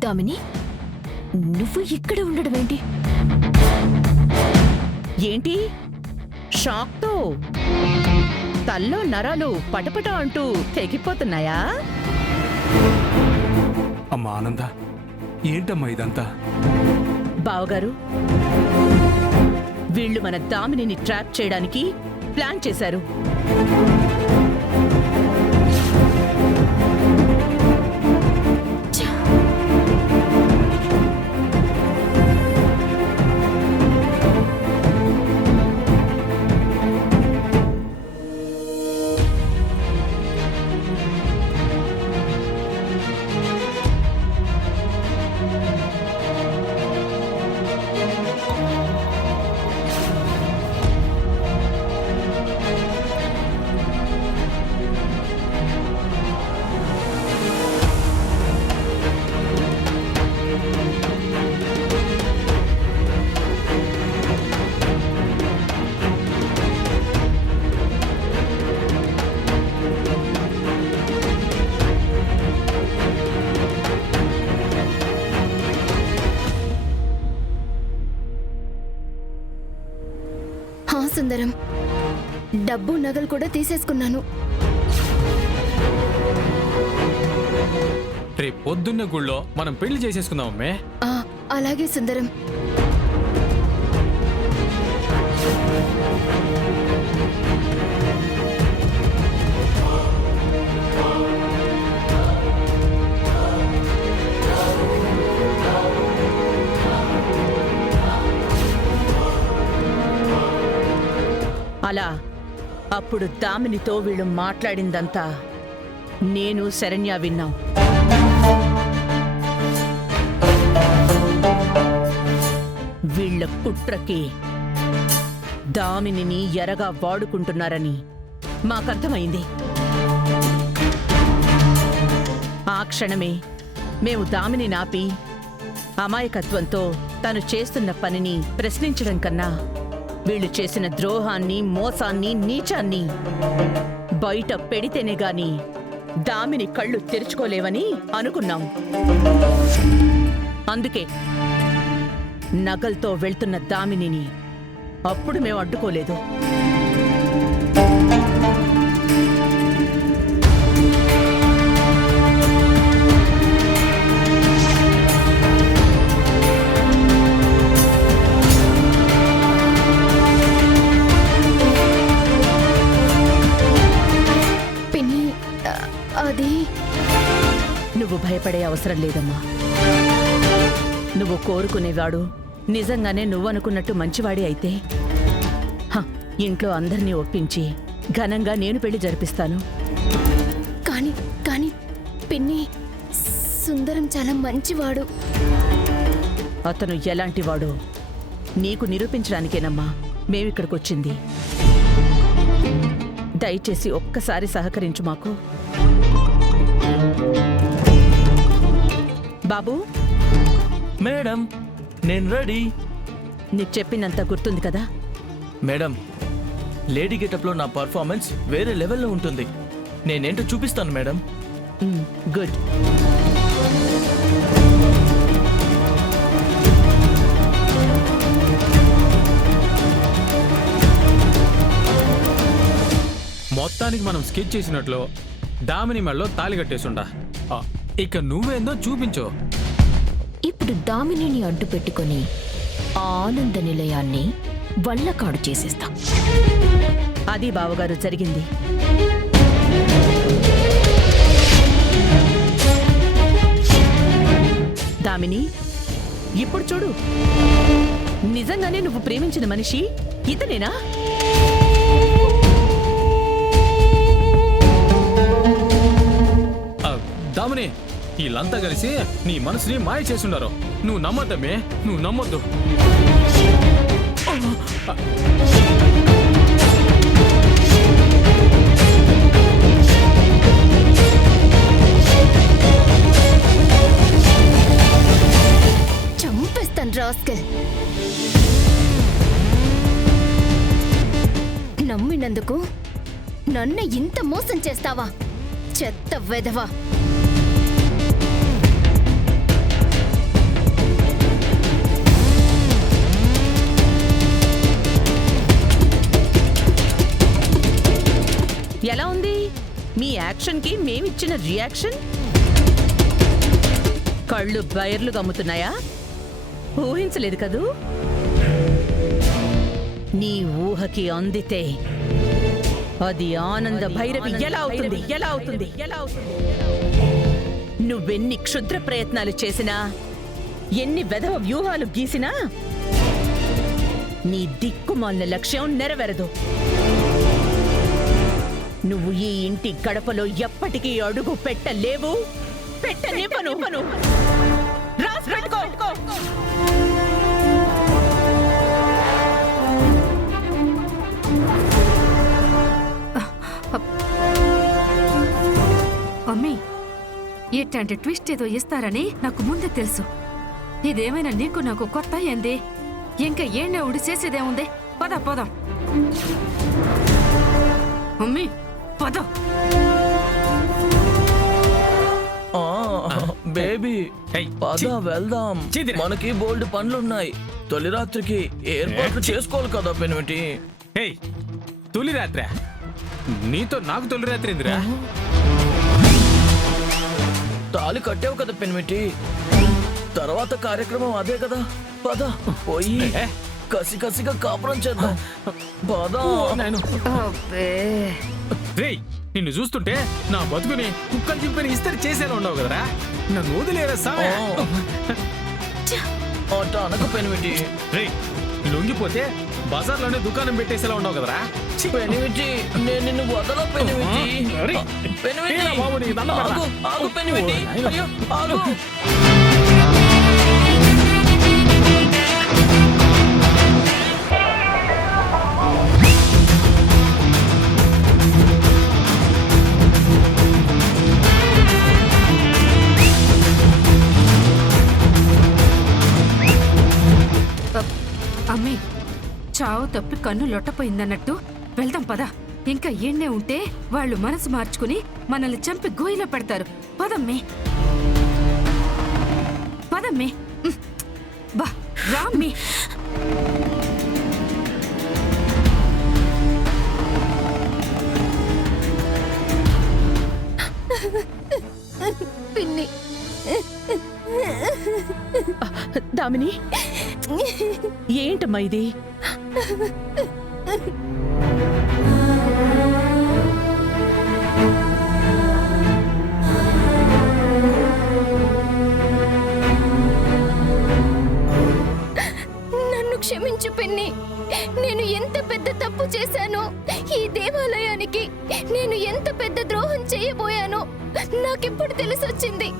దామిని, నువ్వు ఇక్కడ ఉండడం ఏంటి? ఏంటి షాక్తో తల్లో నరాలు పటపట అంటూ తెగిపోతున్నాయా? అమ్మా ఆనంద, ఏంటమ్మా ఇదంతా? బావగారు, వీళ్ళు మన దామినిని ట్రాప్ చేయడానికి ప్లాన్ చేశారు. సుందరం, డబ్బు నగలు కూడా తీసేసుకున్నాను. రేపు పొద్దున్న గుళ్ళో మనం పెళ్లి చేసేసుకుందాం అమ్మే. అలాగే సుందరం. అలా అప్పుడు దామినితో వీళ్ళు మాట్లాడిందంతా నేను శరణ్య విన్నాం. వీళ్ళ కుట్రకి దామినిని ఎరగా వాడుకుంటున్నారని మాకర్థమైంది. ఆ క్షణమే మేము దామిని నాపి అమాయకత్వంతో తను చేస్తున్న పనిని ప్రశ్నించడం కన్నా వీళ్ళు చేసిన ద్రోహాన్ని, మోసాన్ని, నీచాన్ని బయట పెడితేనే గాని దామిని కళ్ళు తెరుచుకోలేవని అనుకున్నాం. అందుకే నగల్తో వెళ్తున్న దామినిని అప్పుడు మేము అడ్డుకోలేదు. నువ్వు భయపడే అవసరం లేదమ్మా. నువ్వు కోరుకునేవాడు నిజంగానే నువ్వనుకున్నట్టు మంచివాడి అయితే ఇంట్లో అందరినీ ఒప్పించి ఘనంగా నేను పెళ్లి జరిపిస్తాను. కానీ పిన్ని, సుందరం చాలా మంచివాడు. అతను ఎలాంటివాడో నీకు నిరూపించడానికేనమ్మా మేమిక్కడికొచ్చింది. దయచేసి ఒక్కసారి సహకరించు మాకు. బాబు. మేడం, నేను రెడీ. నీకు చెప్పినంత గుర్తుంది కదా? మేడం, లేడీ గెటప్లో నా పర్ఫార్మెన్స్ వేరే లెవెల్లో ఉంటుంది. నేనేంటో చూపిస్తాను మేడం. గుడ్. మొత్తానికి మనం స్కెచ్ చేసినట్లు దామిని మెడలో తాళి కట్టేసుండా. ఇక నువ్వేందో చూపించు. ఇప్పుడు దామినిని అడ్డు పెట్టుకుని ఆనంద నిలయాన్ని వల్లకాడు చేసేస్తా. అది బావగారు జరిగింది. దామిని, ఇప్పుడు చూడు, నిజంగానే నువ్వు ప్రేమించిన మనిషి ఇతనేనా? దామిని, వీళ్ళంతా కలిసి నీ మనసుని మాయ చేసుండారు. నువ్వు నమ్మద్దమ్మే, నువ్వు నమ్మొద్దు. చంపేస్తాను రాస్కల్. నమ్మినందుకు నన్ను ఇంత మోసం చేస్తావా? చెత్త వెధవా! యాక్షన్ కి మేమిచ్చిన రియాక్షన్ కళ్ళు బయర్లు గమ్ముతున్నాయా? ఊహించలేదు కదూ? నీ ఊహకి అందితే అది ఆనంద భైరవి ఎలా అవుతుంది? ఎలా అవుతుంది? ఎలా అవుతుంది? నువ్వెన్ని క్షుద్ర ప్రయత్నాలు చేసినా, ఎన్ని వెధవ వ్యూహాలు గీసినా నీ దిక్కుమాలిన లక్ష్యం నెరవేరదు. నువ్వు ఈ ఇంటి గడపలో ఎప్పటికీ అడుగు పెట్టలేవు, పెట్టనివ్వను. రాసి పెట్టుకో. అమ్మీ, ఇట్లాంటి ట్విస్ట్ ఏదో ఇస్తారని నాకు ముందే తెలుసు. ఇదేమైనా నీకు నాకు కొత్త ఏంది? ఇంకా ఏనే ఉడి చేసేదేముంది? పద అమ్మీ, పద. బేబీ ఏయ్, పద వెళ్దాం. చీదిరా. మనకి బోల్డ్ పనులున్నాయి. తొలి రాత్రికి ఏర్పాట్లు చేసుకోవాలి కదా పెనుమిటి. ఏయ్, తొలి రాత్రా? నీతో నాకు తొలి రాత్రి ఏందిరా? తాళి కట్టావు కదా పెనుమిటి, తర్వాత కార్యక్రమం అదే కదా. పద పోయి ఏ? కసిగా కాపురం చేద్దాం. పద. నేను రేయ్, నిన్ను చూస్తుంటే నా బతుకుని కుక్కలు చింపిన ఇస్తరి చేసేలా ఉండవు కదరా. నన్ను వదిలేరా సామె. అట అనక పెనుమిటి. రేయ్, లొంగిపోతే బజార్లోనే దుకాణం పెట్టేసేలా ఉండవు కదరా. ఛీ. పెనుమిటి, నేను నిన్ను వదల పెనుమిటి. అరే, పెనుమిటి, ఏరా బాబు, నీకు దండం పెడతా. ఆగు పెనుమిటి. ఓ, నాయనా. అయ్యో, ఆగు. అమ్మీ, చావు తప్పి కన్ను లొట్టపోయిందన్నట్టు వెళ్దాం పద. ఇంకా ఏనే ఉంటే వాళ్ళు మనసు మార్చుకుని మనల్ని చంపి గోయిలో పెడతారు. పదమ్మే. బా రామ్మి. పిన్ని, దామిని, ఏంటమ్మా ఇది? నన్ను క్షమించు పిన్ని. నేను ఎంత పెద్ద తప్పు చేశానో, ఈ దేవాలయానికి నేను ఎంత పెద్ద ద్రోహం చేయబోయానో నాకెప్పుడు తెలిసొచ్చింది.